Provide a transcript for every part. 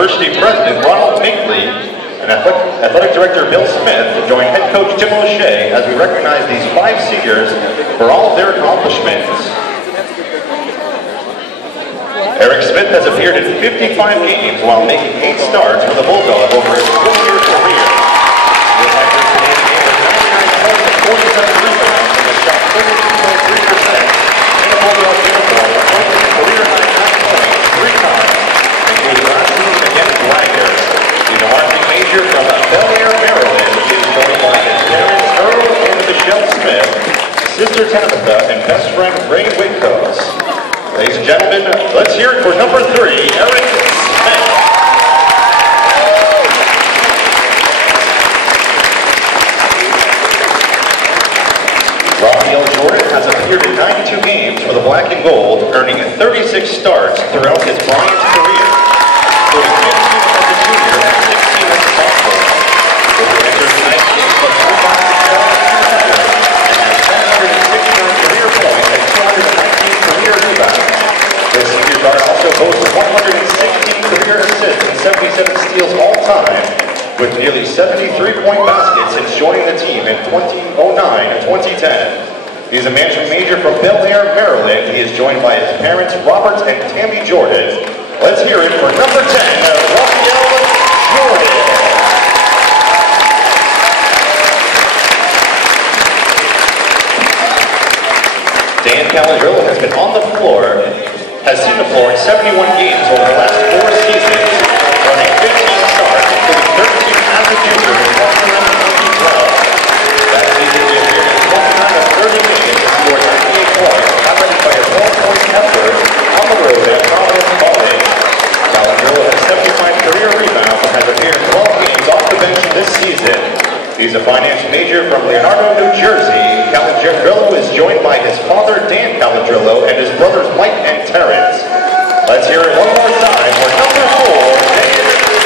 University President Ronald Minkley and Athletic Director Bill Smith join head coach Tim O'Shea as we recognize these 5 seniors for all of their accomplishments. Eric Smith has appeared in 55 games while making 8 starts for the Bulldog over his 4-year career. He has entered today's game with 99 points and 47 rebounds and has shot 32.3% in a Bulldog uniform, with a career high 9 points 3 times, including last season against Wagner. He's a varsity major from Bel Air, Maryland. He is joined by his parents Earl and Michelle Smith, sister Tabitha, and best friend Ray Witkos. Ladies and gentlemen, let's hear it for number 3, Eric Smith. Raphael Jordan has appeared in 92 games for the Black and Gold, earning 36 starts throughout his Bryant career, including 15 as a junior and 16 as a sophomore. He entered tonight's game with 3 boxes and has 769 career points and 219 career rebounds. This senior guard also boasts 116 career assists and 77 steals all time, with nearly 70 3-point baskets since joining the team in 2009 and 2010. He is a management major from Bel Air, Maryland. He is joined by his parents, Robert and Tammy Jordan. Let's hear it for number 10, Raphael Jordan. Dan Caladrillo has been on the floor, has seen the floor in 71 games over the last 4 seasons, running 15 starts, including 13 as a junior in 2011-2012. That season he appeared in 29 of 30 games and scored 98 points, highlighted by a 12-point effort on the road at Providence College. Caladrillo has 75 career rebounds and has appeared in 12 games off the bench this season. He's a finance major from Leonardo, New Jersey. Caladrillo is joined by his father, Dan Caladrillo, and his brothers, Mike and Terrence. Let's hear it one more time for number 4, Dan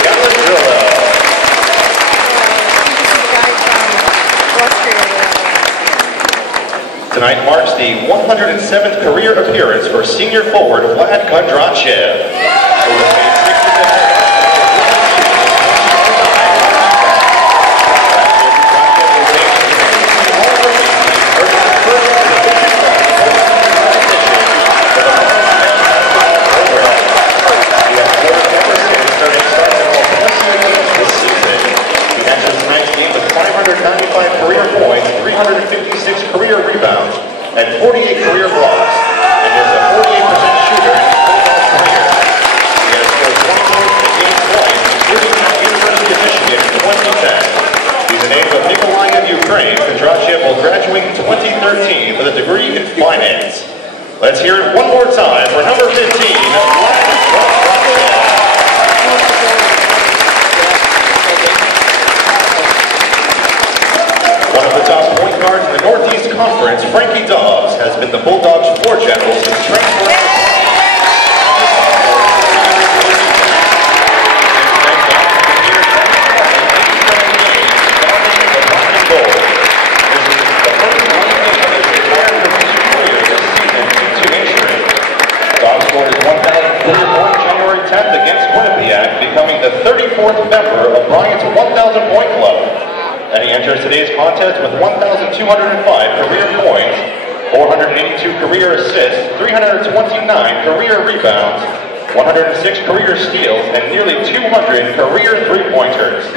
Caladrillo. Tonight marks the 107th career appearance for senior forward Vlad Kondrachev. And 48 career blocks, and is a 48% shooter in his football career. He has scored 1 goal in the game twice, including at the University of Michigan in 2010. He's a native of Mykolaiv, Ukraine. Kondrachev will graduate in 2013 with a degree in finance. Let's hear it one more time for number 15, Vlad Kondrachev. One of the top point guards in the Northeast Conference, Frankie Dobbs, has been the Bulldogs' floor general since transferring to Dobbs scored his 1,000th career point January 10th against Quinnipiac, becoming the 34th member of Bryant's 1,000-point club. And he enters today's contest with 1,205 career points, 482 career assists, 329 career rebounds, 106 career steals, and nearly 200 career 3-pointers.